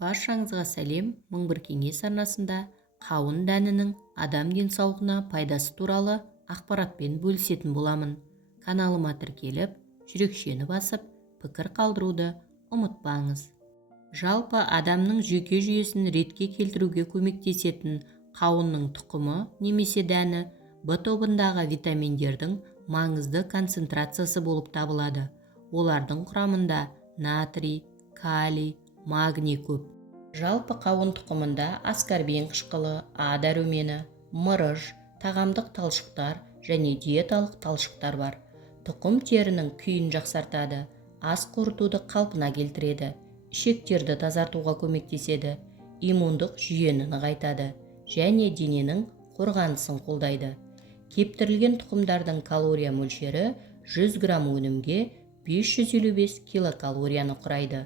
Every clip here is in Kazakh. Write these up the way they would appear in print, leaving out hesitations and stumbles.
Баршаңызға сәлем. Мың бір кеңес арнасында қауын дәнінің адам денсаулығына пайдасы туралы ақпаратпен бөлісетін боламын. Каналыма тіркеліп, жүрекшені басып, пікір қалдыруды ұмытпаңыз. Жалпы адамның жүйке жүйесін ретке келтіруге көмектесетін қауынның тұқымы немесе дәні В тобындағы витаминдердің маңызды концентрациясы болып табылады. Олардың құрамында натрий, калий, магний көп. Жалпы қауын тұқымында аскорбин қышқылы, А дәрумені, мырыш, тағамдық талшықтар және диеталық талшықтар бар. Тұқым терінің күйін жақсартады, ас қорытуды қалпына келтіреді, ішектерді тазартуға көмектеседі, иммундық жүйені нығайтады және дененің қорғанысын қолдайды. Кептірілген тұқымдардың калория мөлшері 100 грамм өнімге 555 килокалорияны құрайды.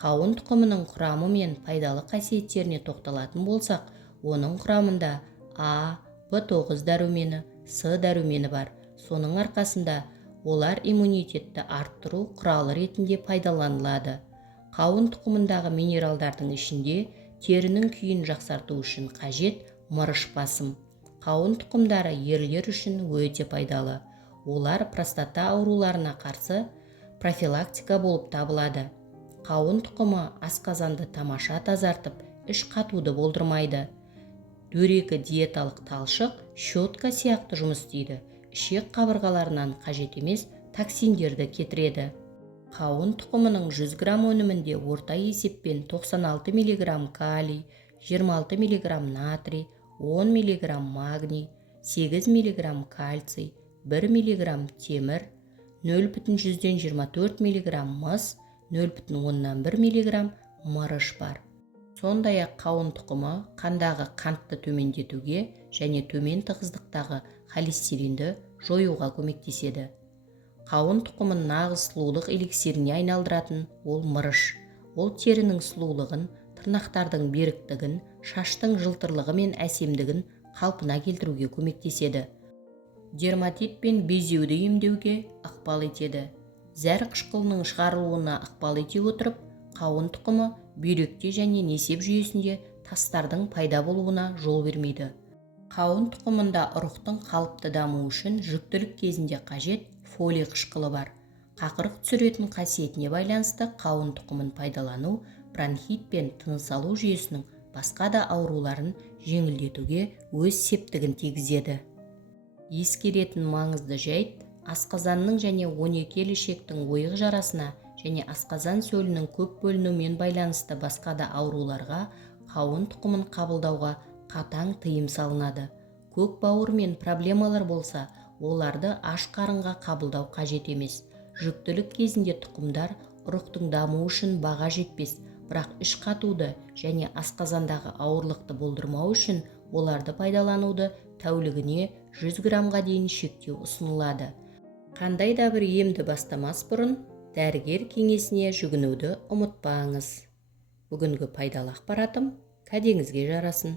Қауын тұқымының құрамы мен пайдалы қасиеттеріне тоқталатын болсақ, оның құрамында А, В9 дәрумені, С дәрумені бар. Соның арқасында олар иммунитетті арттыру құралы ретінде пайдаланылады. Қауын тұқымындағы минералдардың ішінде терінің күйін жақсарту үшін қажет мырыш басым. Қауын тұқымдары ерлер үшін өте пайдалы. Олар простата ауруларына қарсы профилактика болып табылады. Қауын тұқымы асқазанды тамаша тазартып, іш қатуды болдырмайды. Дөрекі диеталық талшық щетка сияқты жұмыс істейді. Ішек қабырғаларынан қажет емес токсиндерді кетіреді. Қауын тұқымының 100 грамм өнімінде орта есеппен 96 мг калий, 26 мг натрий, 10 мг магний, 8 мг кальций, 1 мг темір, 0,24 мг мыс, 0,1 мг мырыш бар. Сондай-ақ қауын тұқымы қандағы қантты төмендетуге және төмен тығыздықтағы холестеринді жоюға көмектеседі. Қауын тұқымын нағыз сұлулық эликсиріне айналдыратын ол мырыш. Ол терінің сұлулығын, тырнақтардың беріктігін, шаштың жылтырлығы мен әсемдігін қалпына келтіруге көмектеседі. Дерматит пен безеуді емдеуге ықпал етеді. Зәр қышқылының шығарылуына ықпал ете отырып, қауын тұқымы бүйректе және несеп жүйесінде тастардың пайда болуына жол бермейді. Қауын тұқымында ұрықтың қалыпты дамуы үшін жүктілік кезінде қажет фолий қышқылы бар. Қақырық түсіретін қасиетіне байланысты қауын тұқымын пайдалану бронхит пен тыныс алу жүйесінің басқа да ауруларын жеңілдетуге өз септігін тигізеді. Ескеретін маңызды жайт, асқазанның және 12 ішектің ойық жарасына және асқазан сөлінің көп бөлінумен байланысты басқа да ауруларға қауын тұқымын қабылдауға қатаң тыйым салынады. Көк бауырмен проблемалар болса, оларды аш қарынға қабылдау қажет емес. Жүктілік кезінде тұқымдар ұрықтың дамуы үшін баға жетпес, бірақ іш қатуды және асқазандағы ауырлықты болдырмау үшін оларды пайдалануды тәулігіне 100 граммға дейін шектеу ұсынылады. Қандай да бір емді бастамас бұрын дәрігер кеңесіне жүгінуді ұмытпаңыз. Бүгінгі пайдалы ақпаратым кәдеңізге жарасын.